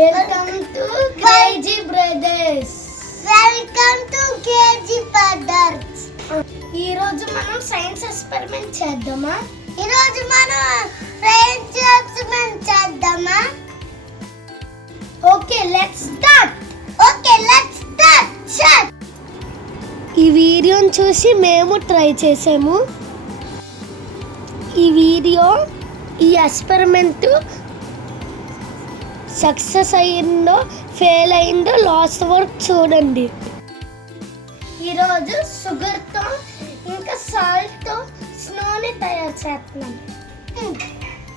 Welcome to KG brothers. ఈ రోజు మనం సైన్స్ ఎక్స్పెరిమెంట్ చేద్దామా? Okay let's start. ఈ వీడియోని చూసి మేము ట్రై చేసాము. ఈ ఎక్స్పెరిమెంట్ సక్సెస్ అయ్యిందో ఫెయిల్ అయిందో లాస్ట్ వరకు చూడండి. ఈరోజు షుగర్తో ఇంకా సాల్ట్తో స్నోని తయారు చేస్తున్నాం.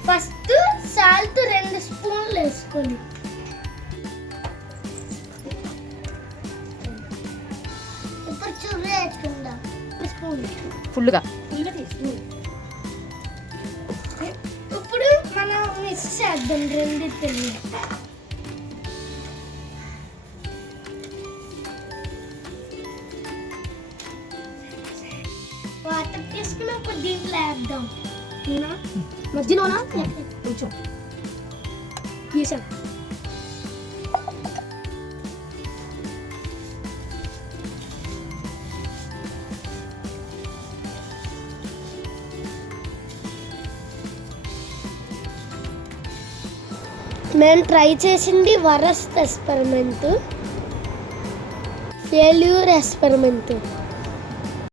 ఫస్ట్ సాల్ట్ 2 స్పూన్లు వేసుకోండి. ఇప్పుడు షుగర్ వేసుకుందాం. ఫుల్గా ఇప్పుడు మనం మిక్స్ చేద్దాం రెండింటిని. వాటర్ తీసుకుని ఒక దీంట్లో వేద్దాం. మధ్యలోనా కొంచెం తీసాం. మేము ట్రై చేసింది వరస్ట్ ఎక్స్పెరిమెంట్, ఫెయిల్యూర్ ఎక్స్పెరిమెంట్.